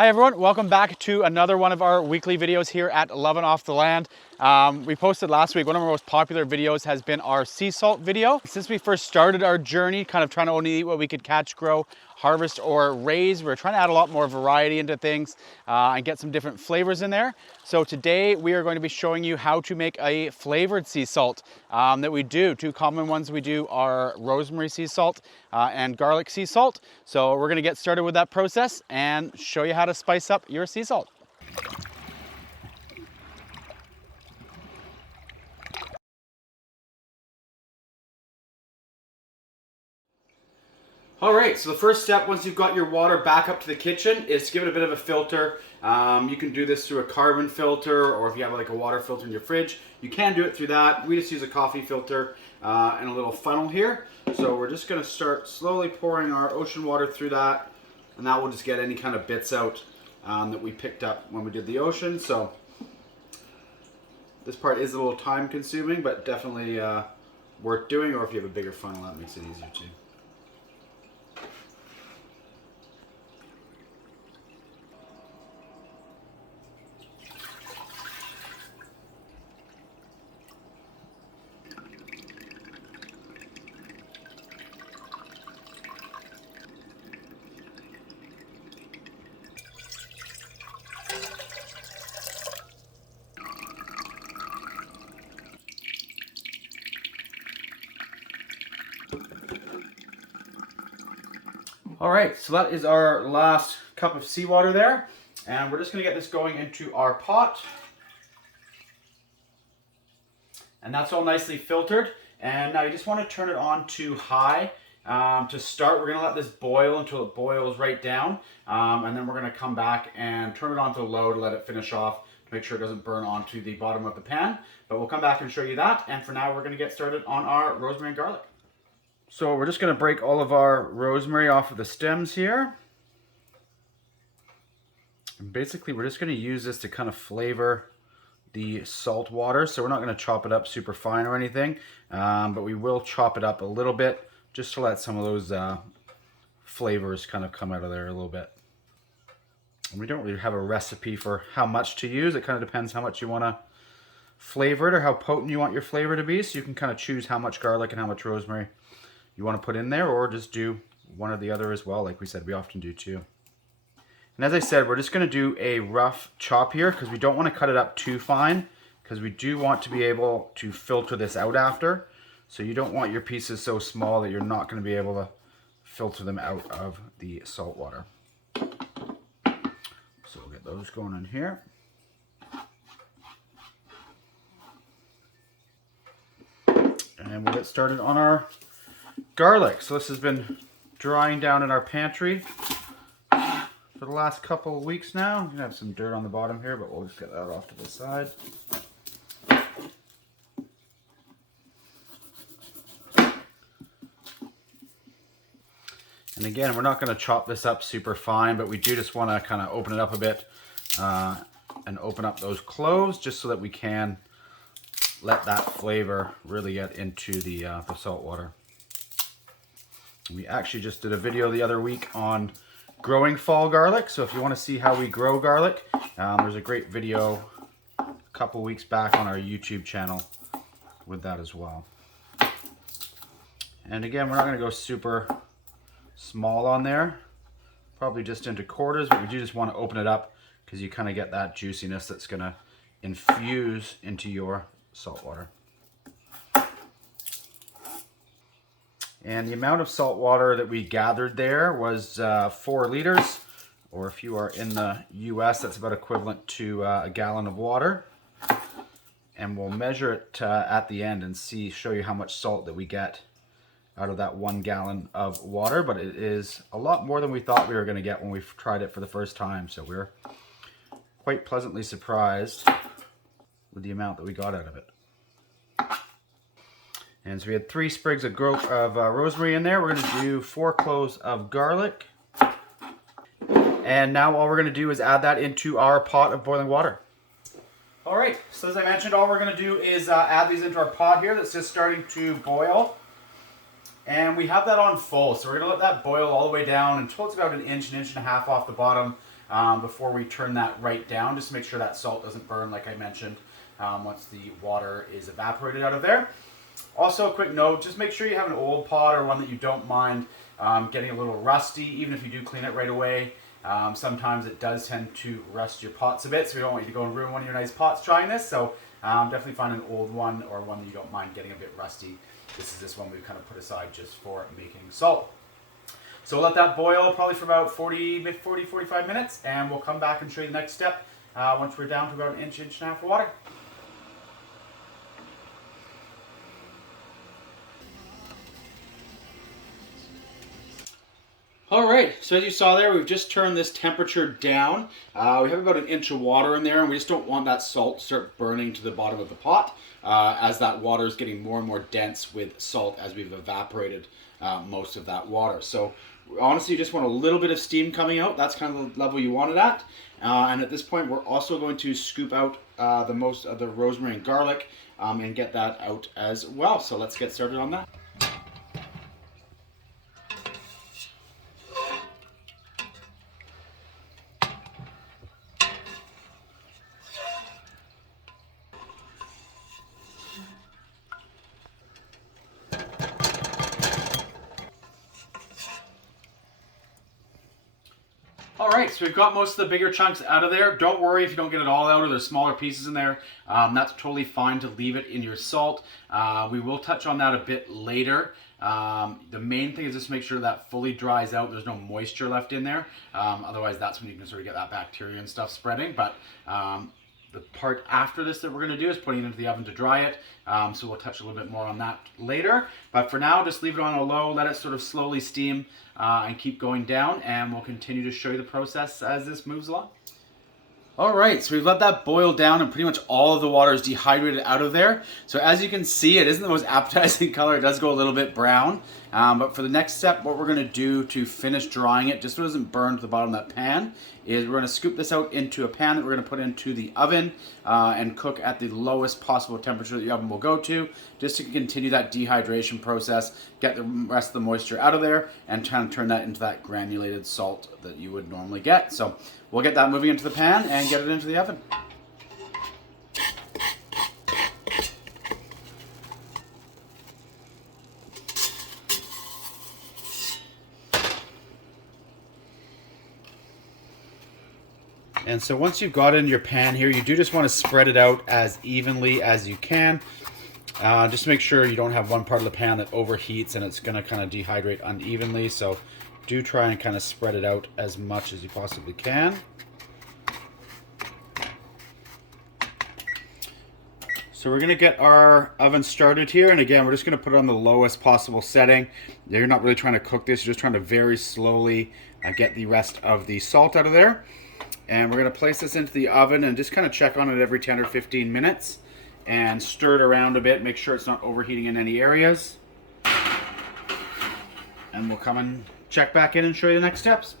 Hi everyone, welcome back to another one of our weekly videos here at Lovin Off the Land. We posted last week, one of our most popular videos has been our sea salt video. Since we first started our journey, kind of trying to only eat what we could catch, grow, harvest, or raise, we're trying to add a lot more variety into things and get some different flavors in there. So today we are going to be showing you how to make a flavored sea salt that we do. Two common ones we do are rosemary sea salt and garlic sea salt. So we're gonna get started with that process and show you how to spice up your sea salt. All right, so the first step once you've got your water back up to the kitchen is to give it a bit of a filter. You can do this through a carbon filter, or if you have like a water filter in your fridge, you can do it through that. We just use a coffee filter and a little funnel here. So we're just gonna start slowly pouring our ocean water through that, and that will just get any kind of bits out that we picked up when we did the ocean. So this part is a little time consuming, but definitely worth doing, or if you have a bigger funnel, that makes it easier too. All right, so that is our last cup of seawater there. And we're just gonna get this going into our pot. And that's all nicely filtered. And now you just wanna turn it on to high. To start, we're gonna let this boil until it boils right down. And then we're gonna come back and turn it on to low to let it finish off to make sure it doesn't burn onto the bottom of the pan. But we'll come back and show you that. And for now, we're gonna get started on our rosemary and garlic. So we're just going to break all of our rosemary off of the stems here. And basically we're just going to use this to kind of flavor the salt water. So we're not going to chop it up super fine or anything, but we will chop it up a little bit just to let some of those flavors kind of come out of there a little bit. And we don't really have a recipe for how much to use. It kind of depends how much you want to flavor it or how potent you want your flavor to be. So you can kind of choose how much garlic and how much rosemary you want to put in there, or just do one or the other as well. Like we said, we often do too. And as I said, we're just going to do a rough chop here because we don't want to cut it up too fine, because we do want to be able to filter this out after. So you don't want your pieces so small that you're not going to be able to filter them out of the salt water. So we'll get those going in here. And we'll get started on our garlic. So this has been drying down in our pantry for the last couple of weeks now. We're gonna have some dirt on the bottom here, but we'll just get that off to the side. And again, we're not going to chop this up super fine, but we do just want to kind of open it up a bit and open up those cloves just so that we can let that flavor really get into the salt water. We actually just did a video the other week on growing fall garlic. So if you want to see how we grow garlic, there's a great video a couple weeks back on our YouTube channel with that as well. And again, we're not going to go super small on there, probably just into quarters, but we do just want to open it up because you kind of get that juiciness that's going to infuse into your salt water. And the amount of salt water that we gathered there was 4 liters, or if you are in the US, that's about equivalent to a gallon of water. And we'll measure it at the end and show you how much salt that we get out of that 1 gallon of water. But it is a lot more than we thought we were going to get when we tried it for the first time. So we're quite pleasantly surprised with the amount that we got out of it. And so we had 3 sprigs of rosemary in there. We're going to do 4 cloves of garlic. And now all we're going to do is add that into our pot of boiling water. All right, so as I mentioned, all we're going to do is add these into our pot here that's just starting to boil. And we have that on full, so we're going to let that boil all the way down until it's about an inch and a half off the bottom. before we turn that right down, just to make sure that salt doesn't burn, like I mentioned, once the water is evaporated out of there. Also, a quick note, just make sure you have an old pot or one that you don't mind getting a little rusty, even if you do clean it right away. Sometimes it does tend to rust your pots a bit, so we don't want you to go and ruin one of your nice pots trying this. So definitely find an old one or one that you don't mind getting a bit rusty. This one we've kind of put aside just for making salt. So we'll let that boil probably for about 45 minutes, and we'll come back and show you the next step once we're down to about an inch and a half of water. All right, so as you saw there, we've just turned this temperature down. We have about an inch of water in there, and we just don't want that salt to start burning to the bottom of the pot as that water is getting more and more dense with salt as we've evaporated most of that water. So honestly, you just want a little bit of steam coming out. That's kind of the level you want it at. And at this point, we're also going to scoop out the most of the rosemary and garlic and get that out as well. So let's get started on that. Alright, so we've got most of the bigger chunks out of there. Don't worry if you don't get it all out or there's smaller pieces in there. That's totally fine to leave it in your salt. We will touch on that a bit later. The main thing is just make sure that fully dries out. There's no moisture left in there. Otherwise, that's when you can sort of get that bacteria and stuff spreading. But the part after this that we're going to do is putting it into the oven to dry it. So we'll touch a little bit more on that later. But for now, just leave it on a low, let it sort of slowly steam and keep going down. And we'll continue to show you the process as this moves along. All right, so we've let that boil down and pretty much all of the water is dehydrated out of there. So as you can see, it isn't the most appetizing color. It does go a little bit brown. But for the next step, what we're going to do to finish drying it, just so it doesn't burn to the bottom of that pan, is we're going to scoop this out into a pan that we're going to put into the oven and cook at the lowest possible temperature that the oven will go to, just to continue that dehydration process, get the rest of the moisture out of there, and kind of turn that into that granulated salt that you would normally get. So we'll get that moving into the pan and get it into the oven. And so once you've got it in your pan here, you do just want to spread it out as evenly as you can. Just to make sure you don't have one part of the pan that overheats and it's going to kind of dehydrate unevenly. So do try and kind of spread it out as much as you possibly can. So we're going to get our oven started here. And again, we're just going to put it on the lowest possible setting. You're not really trying to cook this. You're just trying to very slowly get the rest of the salt out of there. And we're going to place this into the oven and just kind of check on it every 10 or 15 minutes and stir it around a bit, make sure it's not overheating in any areas. And we'll come and check back in and show you the next steps.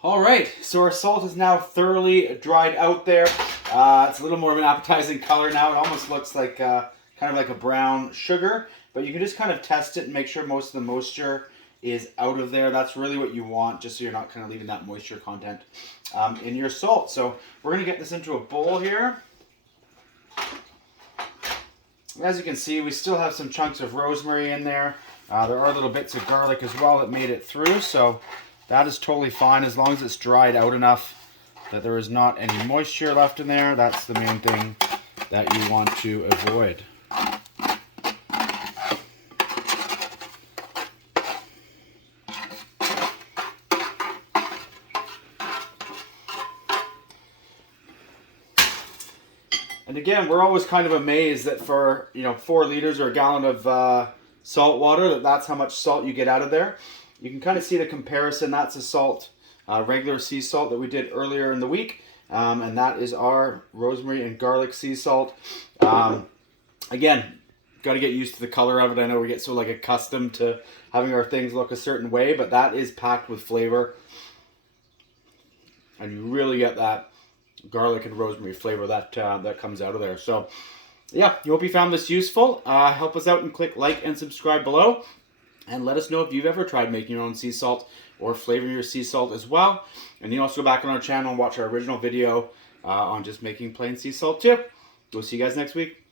All right, so our salt is now thoroughly dried out there. It's a little more of an appetizing color now. It almost looks like kind of like a brown sugar, but you can just kind of test it and make sure most of the moisture is out of there. That's really what you want, just so you're not kind of leaving that moisture content in your salt. So we're going to get this into a bowl here. As you can see, we still have some chunks of rosemary in there. There are little bits of garlic as well that made it through, so that is totally fine as long as it's dried out enough that there is not any moisture left in there. That's the main thing that you want to avoid. And again, we're always kind of amazed that for 4 liters or a gallon of salt water, that's how much salt you get out of there. You can kind of see the comparison. That's a salt, regular sea salt that we did earlier in the week. And that is our Rosemary and Garlic Sea Salt. Again, Got to get used to the color of it. I know we get so like accustomed to having our things look a certain way, but that is packed with flavor. And you really get that garlic and rosemary flavor that that comes out of there. So yeah, you hope you found this useful. Help us out and click like and subscribe below. And let us know if you've ever tried making your own sea salt or flavoring your sea salt as well. And you can also go back on our channel and watch our original video on just making plain sea salt too. We'll see you guys next week.